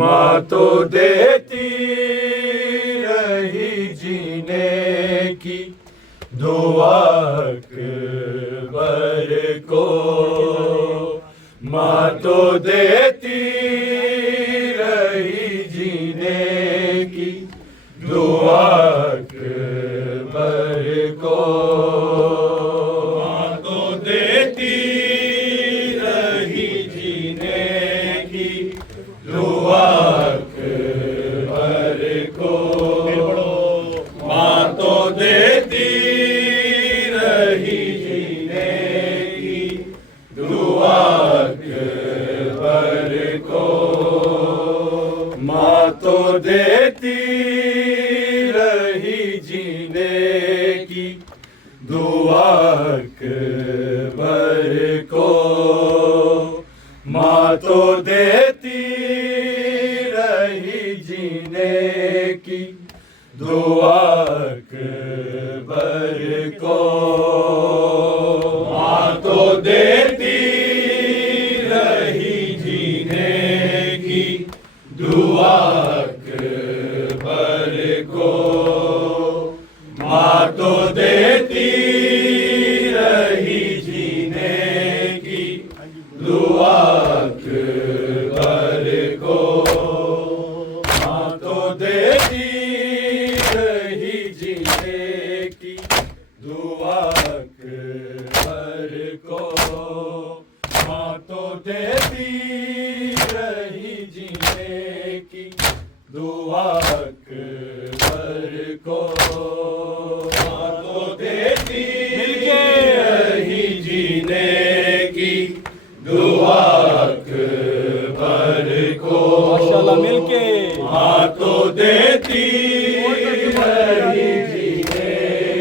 माँ तो देती रही जीने की दुआ अकबर को, माँ तो देती रही जीने की दुआ अकबर को, माँ तो देती रही जीने की दुआ अकबर को, माँ तो देती रही जीने की दुआ अकबर को, माँ तो देती रही जीने की दुआ अकबर को, माँ तो देती रही जीने की दुआ अकबर को, माँ तो देती रही जीने की दुआ अकबर को, माँ तो देती रही जीने की दुआ अकबर को, माँ तो देती रही जीने की दुआ अकबर को, माँ तो देती रही जीने की दुआ अकबर को, माँ तो देती रही जीने की दुआ अकबर को, माशाल्लाह मिलके माँ तो देती रही जीने की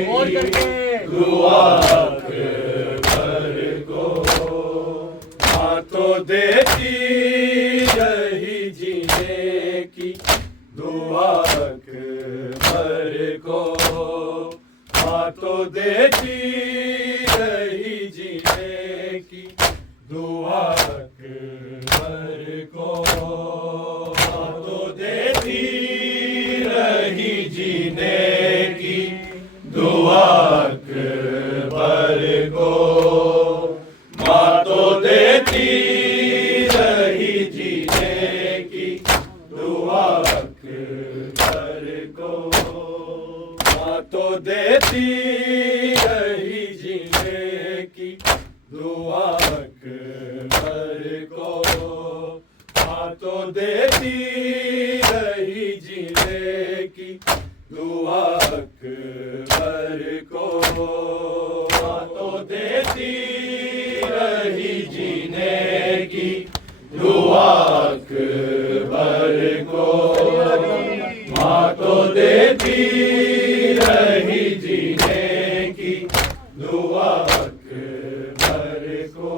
दुआ अकबर को, माँ तो देती रही जीने की दुआ अकबर को, माँ तो देती रही जीने की दुआ अकबर को, माँ तो देती रही जीने की दुआ अकबर को, माँ तो देती रही जीने की दुआ अकबर को। माँ तो देती रही जीने की दुआ अकबर को। माँ तो देती रही जीने की दुआ अकबर को। माँ तो देती रही जीने की दुआ अकबर को। माँ तो देती रही जीने की दुआ अकबर को।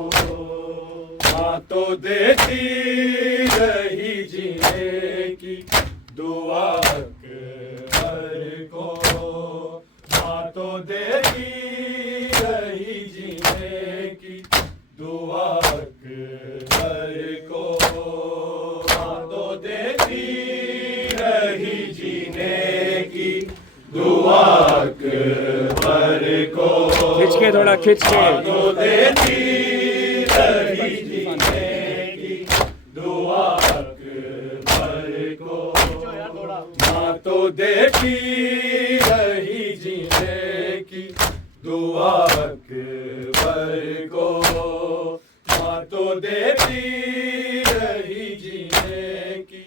माँ तो देती रही जीने की दुआ अकबर को। माँ तो देती रही जीने की दुआ अकबर को। माँ तो देती रही जीने की दुआ अकबर को। खींच के थोड़ा खींच के। माँ तो देती रही जीने की दुआ अकबर को। माँ तो देती रही जीने की दुआ अकबर को। माँ तो देती रही जीने की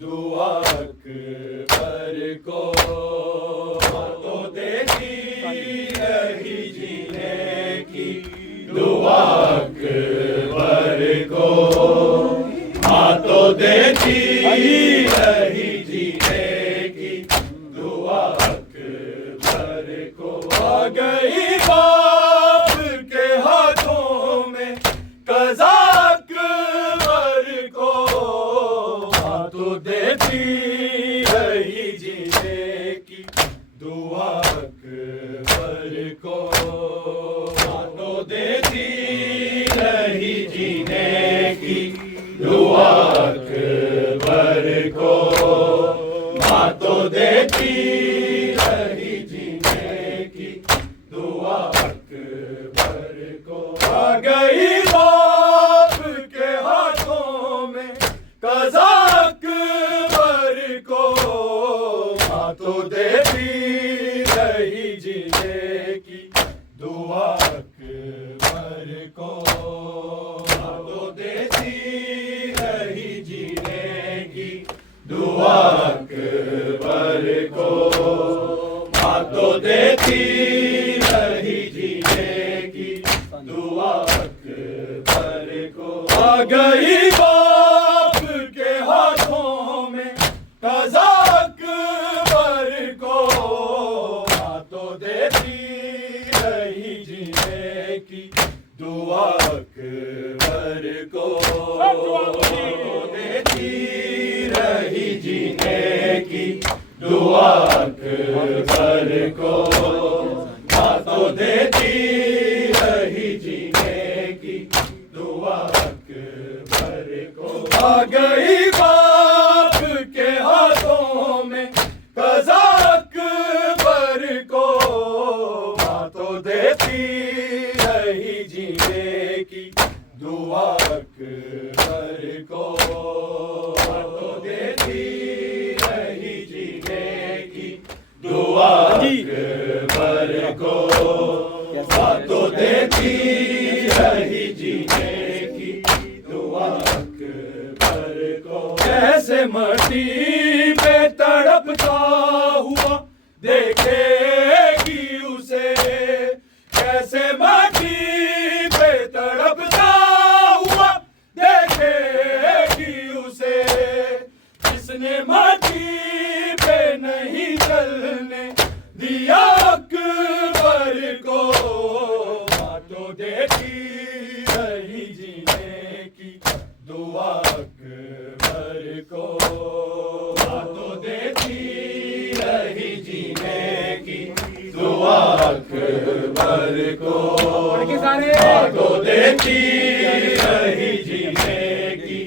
दुआ अकबर को। माँ तो देती रही जीने की दुआ अकबर को। माँ तो देती रही जीने की दुआ अकबर को। आ गई बाप के हाथों में कज़ा अकबर को। माँ तो देती रही जीने की दुआ अकबर को। माँ तो देती रही जीने की दुआ अकबर को। माँ तो देती रही जीने की दुआ अकबर को। आ गई बाप के हाथों में कज़ा अकबर को। माँ तो देती रही जीने की दुआ अकबर को। माँ तो देती रही जीने की दुआ अकबर को। माँ तो देती रही जीने की दुआ अकबर को। आ गई बाप के हाथों में कज़ा अकबर को। माँ तो देती रही जीने की दुआ अकबर को। देती रही जीने की दुआ अकबर को। माँ तो देती रही जीने की दुआ अकबर को। आ गई बाप के हाथों में कज़ा अकबर को। माँ तो देती रही जीने की दुआ अकबर को। माँ तो देती रही जीने की दुआ अकबर को। माँ तो देती रही जीने की दुआ अकबर को। कैसे मट्टी पे तड़पता हुआ देखेगी उसे। कैसे मट्टी पे तड़पता हुआ देखेगी उसे। जिसने मट्टी पे नहीं चलने दिया अकबर को। माँ तो देती रही जीने की दुआ अकबर को। माँ तो देती रही जीने की दुआ अकबर को। माँ तो देती रही जीने की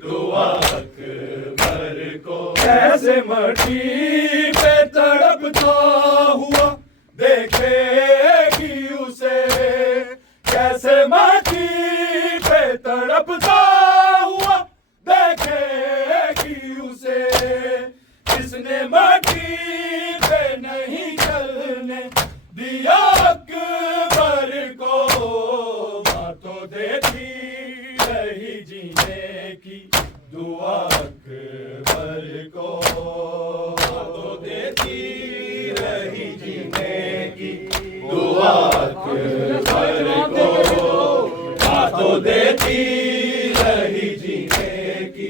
दुआ अकबर को। कैसे मट्टी पे तड़पता हुआ देखेगी उसे। कैसे मट्टी पे तड़प रही जीने की दुआ अकबर को, तो देती रही जीने की दुआ अकबर को, तो देती रही जीने की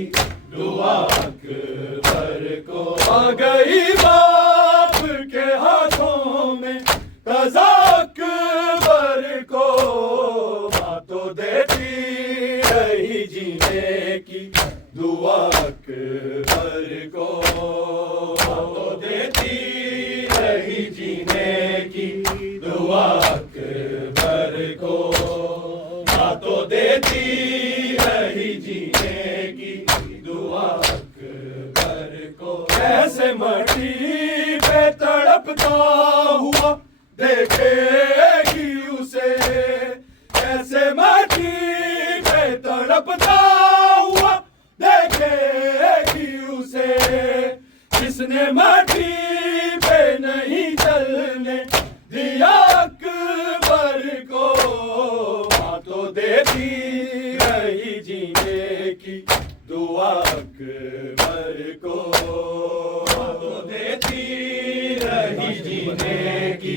दुआ अकबर को। आ गई बाप के हाथों में कज़ा अकबर को, माँ तो देती रही जीने की दुआ अकबर को, माँ तो देती रही जीने की दुआ अकबर को, माँ तो देती रही जीने की दुआ अकबर को। ऐसे मट्टी पे तड़पता हुआ देखेगी उसे, ऐसे मट्टी पे तड़पता हुआ देखेगी उसे, जिसने मट्टी पे नहीं चलने दिया अकबर को, माँ तो देती रही जीने की दुआ अकबर को, माँ तो देती रही जीने की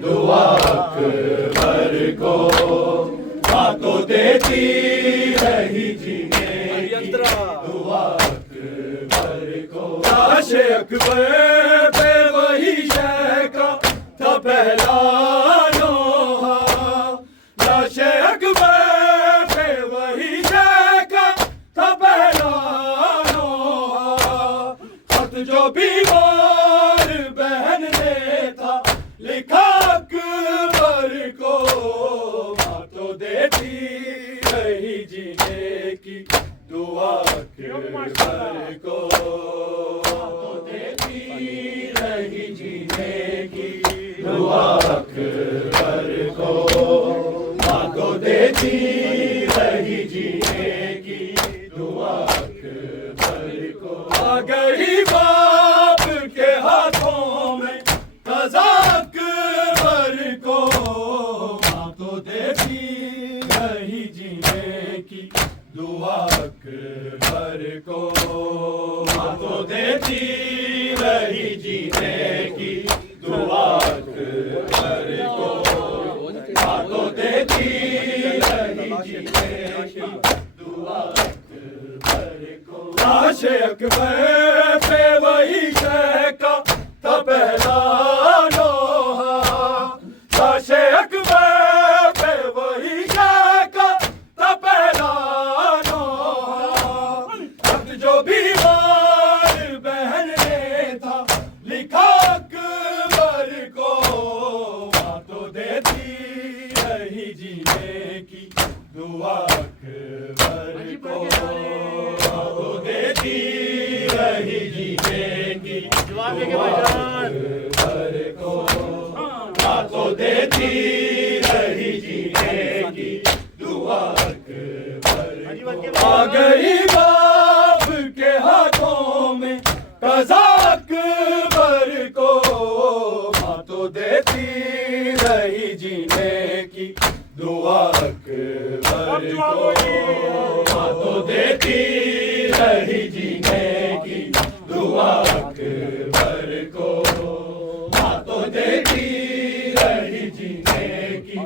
दुआ अकबर को, माँ तो देती रही जीने की दुआ अकबर को। लाशे अकबर पे वही शय का था पहला नोहा, लाशे अकबर पे वही शय का था पहला नोहा, खत जो बीमार बहन ने था लिखा अकबर को, माँ तो देती रही जीने की दुआ अकबर को, माँ तो देती रही जीने की दुआ अकबर को, माँ तो देती रही जीने की दुआ अकबर को। आ गई बाप के हाथों में कज़ा अकबर को, माँ तो देती रही जीने की दुआ अकबर को, माँ तो देती रही जीने की दुआ अकबर को, माँ तो देती रही जीने की दुआ अकबर को। लाशे अकबर पे वही शय का था पहला नोहा, लाशे अकबर पे वही शय का था पहला नोहा, खत जो बीमार बहन ने था लिखा अकबर को, माँ तो देती रही जीने की दुआ अकबर को, माँ तो देती रही जीने की दुआ अकबर को, माँ तो देती रही जीने की दुआ अकबर को। आ गई बाप के हाथों में कज़ा अकबर को, माँ तो देती रही जीने की दुआ अकबर को, माँ तो देती रही जीने की दुआ अकबर को, माँ तो देती रही जीने की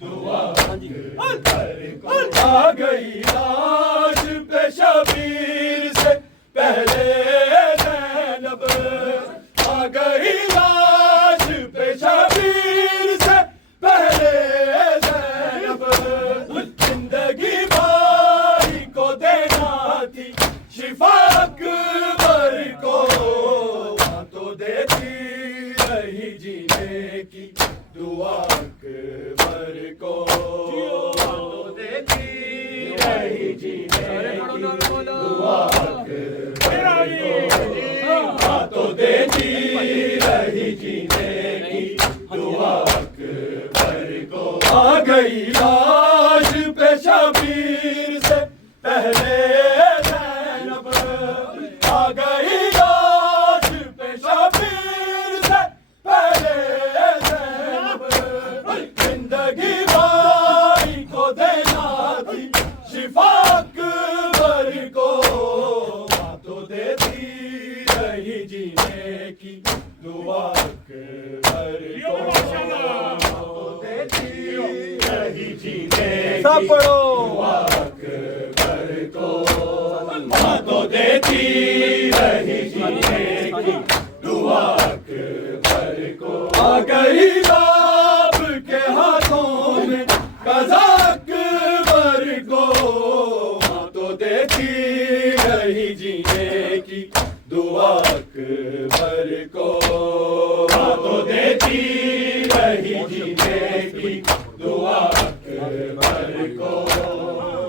दुआ अकबर को। आ गई लाश पे शबीर से पहले ज़ैनब, आ गई लाश पे शबीर से पहले ज़ैनब, जिंदगी भाई को देना थी शिफा अकबर को, माँ तो देती रही जीने की दुआ अकबर को, माँ तो देती रही जीने की दुआ अकबर को, माँ तो देती रही जीने की दुआ अकबर को। आ गई लाश पे शबीर से पहले ज़ैनब, आ गई लाश पे शबीर से पहले ज़ैनब, जिंदगी भाई को देना थी शिफाक भर को, माँ तो देती रही जीने की दुआ भर को, माँ तो देती रही जीने की दुआ भर को, माँ तो देती रही जीने की दुआ भर को। आ गई बाप के हाथों में कज़ाक भर को, माँ तो देती रही जीने की दुआ भर को, माँ तो देती रही जीने की दुआ भर को,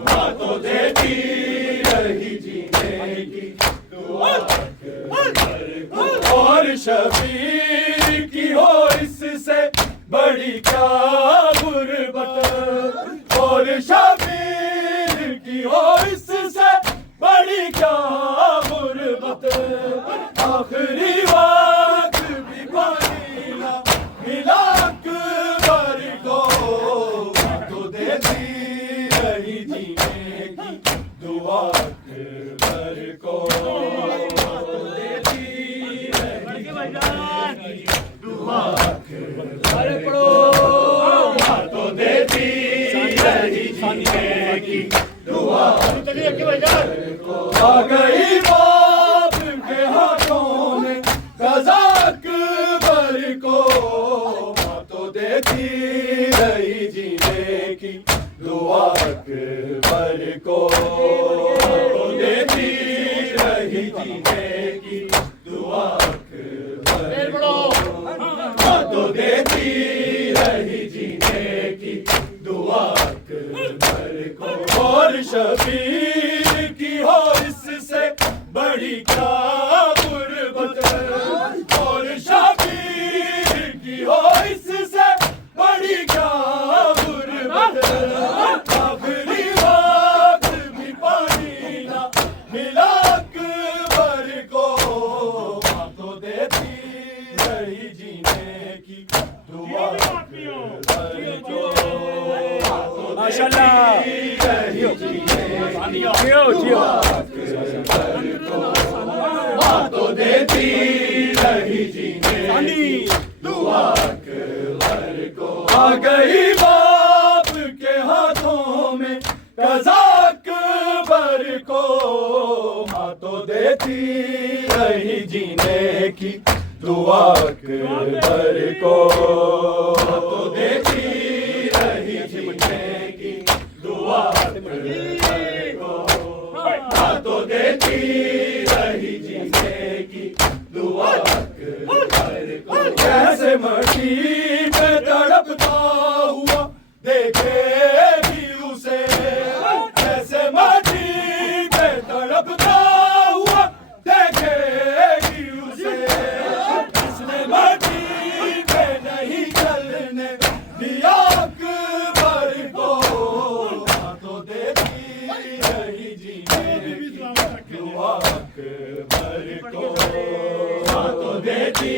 माँ तो देती रही जीने की दुआ भर को। और शबीर की हो इससे बड़ी क्या गुर्बत, और शबीर की हो इससे बड़ी क्या गुर्बत, आखिरी वक्त भी पानी ना मिला अकबर को, तो देती रही जीने की दुआ अकबर को, तो देती रही जीने की दुआ अकबर को, तो देती रही जीने की दुआ को। आ गई बाप के हाथों में कज़ाक भर को, माँ तो देती रही जीने की दुआ भर को, तो देती रही जीने की दुआ भर को, माँ तो देती रही जीने की दुआ भर को। और शबीर की हो इससे बड़ी क्या गुर्बत, और शबीर की हो इससे बड़ी क्या गुर्बत, आखिरी वक्त भी पानी ना मिला अकबर को, माँ तो देती रही जीने की दुआ अकबर को, माशाल्लाह रही जीने की जियो जियो माँ तो देती रही जीने की दुआ अकबर को। आ गई बाप के हाथों में कज़ाक भर को, माँ तो देती रही जीने की दुआ अकबर को, माँ तो देती रही जीने की दुआ अकबर को, माँ तो देती रही जीने की दुआ अकबर को। कैसे मट्टी पे तड़पता हुआ देखे भी उसे, कैसे मट्टी पे तड़पता हुआ देखेगी उसे, इसने मट्टी पे नहीं चलने दिया अकबर को, माँ तो देती रही जीने की दुआ अकबर को, माँ तो देती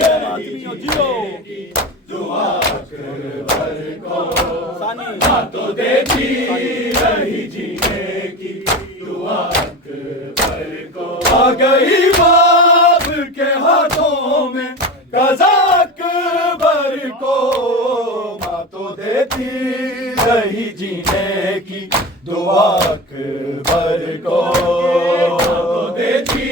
रही जीने की दुआ अकबर को, माँ तो देती रही जीने की दुआ अकबर को। आ गई बाप के हाथों में कज़ाक भर को, माँ तो देती रही जीने की दुआ अकबर को, माँ तो देती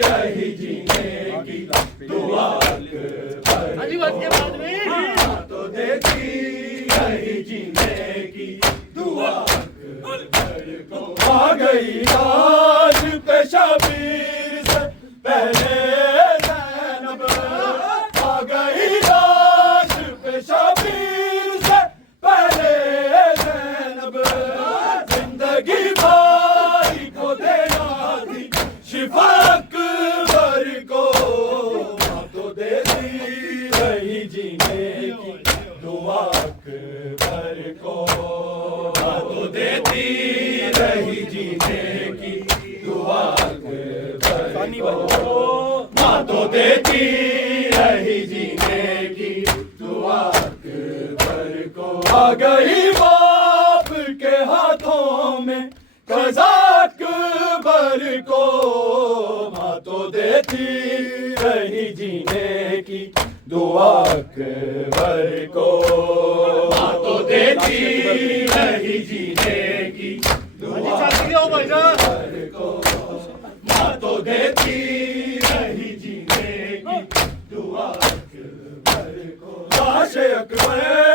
रही जीने की दुआ अकबर को, माँ तो देती रही जीने की दुआ अकबर को। आ गई आज पे शबीर से पहले ज़ैनब, आ गई आज पे शबीर से पहले ज़ैनब, जिंदगी भाई को देना थी शिफाक भर को, माँ तो देती रही जीने की दुआ अकबर को, माँ तो देती रही जीने की दुआ अकबर को, माँ तो देती रही जीने की दुआ अकबर को। आ गई बाप के हाथों में क़ज़ा अकबर को माँ तो देती रही जीने की दुआ अकबर को माँ तो देती रही जीने की दुआ अकबर को माँ तो देती रही जीने की दुआ अकबर को लाश अकबर